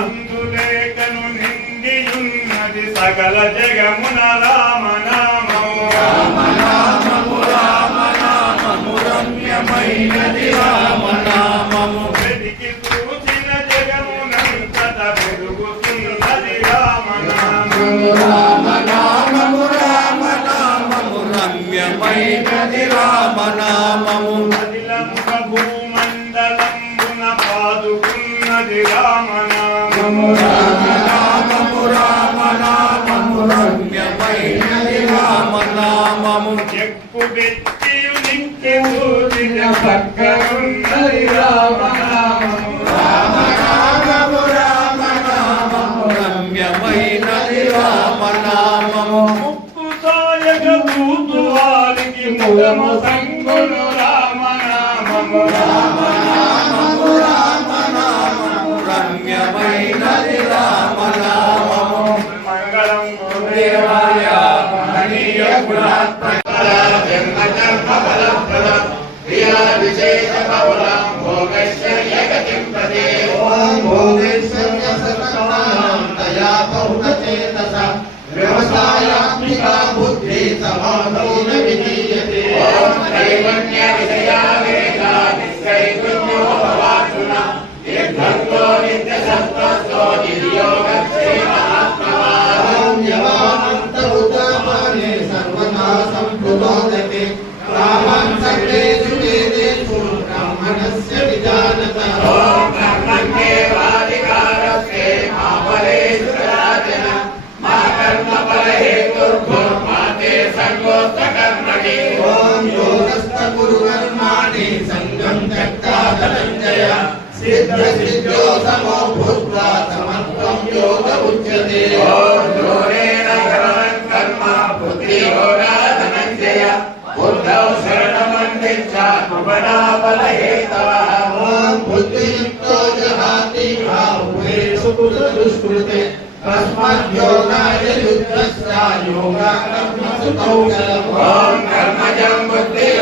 అందులేకను నిండియున్నది సకల జగమున రామనామము. వెతికి చూచిన జగమునంతట పెరుగుతున్నది రామనామము. రమ్యమైనది రామనామము. అఖిలముఖ భూమండలంబున రామ రామనామము రామనామము రామనామము రమ్యమైనది రామనామము ఎక్కు వెచ్చియు నిక్కి సూచిన పక్కనున్నది రామనామము రామనామము రామనామము రమ్యమైనది రామనామము ముక్కు సాయక తూతు వారికి ముగమ సంగును రామనామము రామనామము विशेषबहुलां भोगैश्वर्यगतिं प्रदे ॐ भोगैश्वर्यसर्वणां दया बहुतचेतसा व्यवसायात्मिका बुद्धिः समाधो न विधीयते ॐ त्रैवण्यविषया सिद्धिसिद्ध्यो समो भूत्वा समत्वं योग उच्यते ॐ शरणं कर्म बुद्धियोगा धनञ्जय बुद्धौ शरणमन्विच्छ कृपणाबलहेतवः ॐ बुद्धियुक्तो जहाति भावेषु दुष्कृते तस्मद्योगाय युद्धस्य योगाकर्मसुतौ ॐ कर्मजं बुद्धिः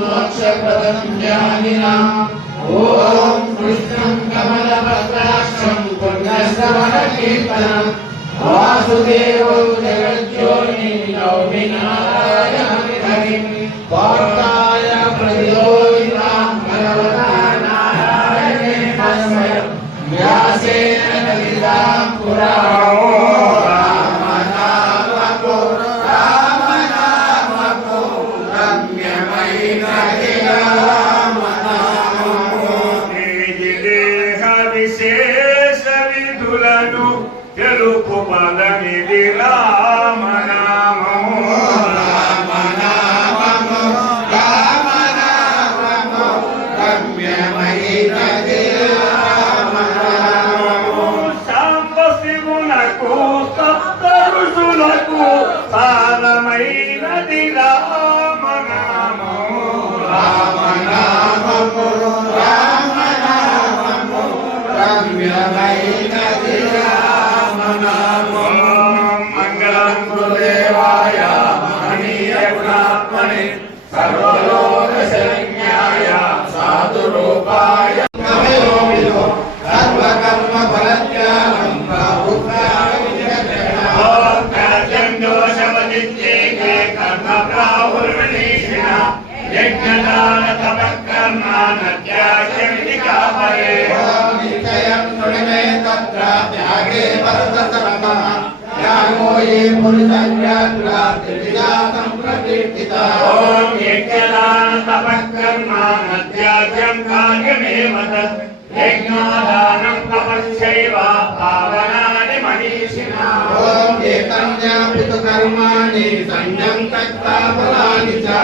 मोक्षप्रदं ज्ञानिना ॐ कृष्णं कमलपत्राक्षं पुण्यश्रवणकीर्तनं वासुदेवं जगज्योतिं नौमि नारायणं हरिं రామనామము. రామనామము రామనామము రమ్యమైనది రామనామము. ఓం మంగళం గురుదేవాయ మహనీయ గుణాత్మని. సర్వలోక దోషమదిత్యేకే కర్మ ప్రాహుర్మనీషిణ యజ్ఞదాన తపకర్మ నత్యాజ్యమితి కాపరే నిశ్చయం శృణిమే తత్ర త్యాగే భరతసర్మః త్యాగో ఏ పురుషవ్యాఘ్రా త్రివిధాతం ప్రకీర్తితా. ఓం యజ్ఞదాన తపకర్మ నత్యాజ్యం కార్యమేవ తత్. యజ్ఞాదానం తపశ్చైవ పావనాని మనీషిణా ఓం ఫలాని చ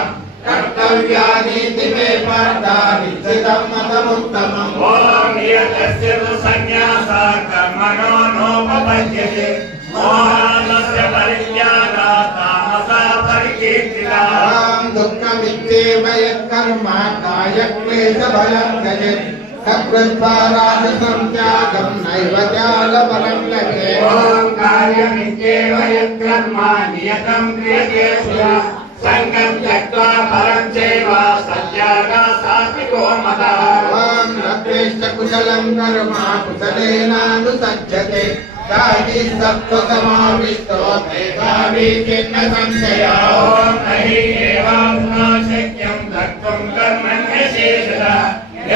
కర్తవ్యానీతి మే పార్థ నిశ్చితం మతముత్తమం ఓం యతస్య తు సన్యాస కర్మణో నోపపద్యతే మోహాలస్య పరిజ్ఞానా తామసా పరికీర్తితా ఓం దుఃఖమిత్యేవ యత్కర్మ కాయక్లేశభయం గజేత్ సకృద్వారాజసం త్యాగం నైవ త్యాగఫలం లభే ఓం కార్యమిత్యేవ యత్కర్మ నియతం క్రియతే సంగం త్యక్త్వా ఫలం చైవ సత్యాగా సాత్వికో మతః ఓం రత్రేష్ట కుశలం కర్మ కుశలేనాను సజ్జతే రాజీ సత్వసమావిష్టో మేధావి చిన్న సంశయ ఓం నహి ఏవాత్మా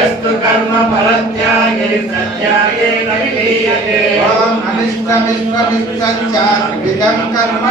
యస్తు కర్మ ఫలత్యాగే సత్యాగేన విలీయతే ఓం అనిష్టమిశ్రమిశ్రంచ విధం కర్మ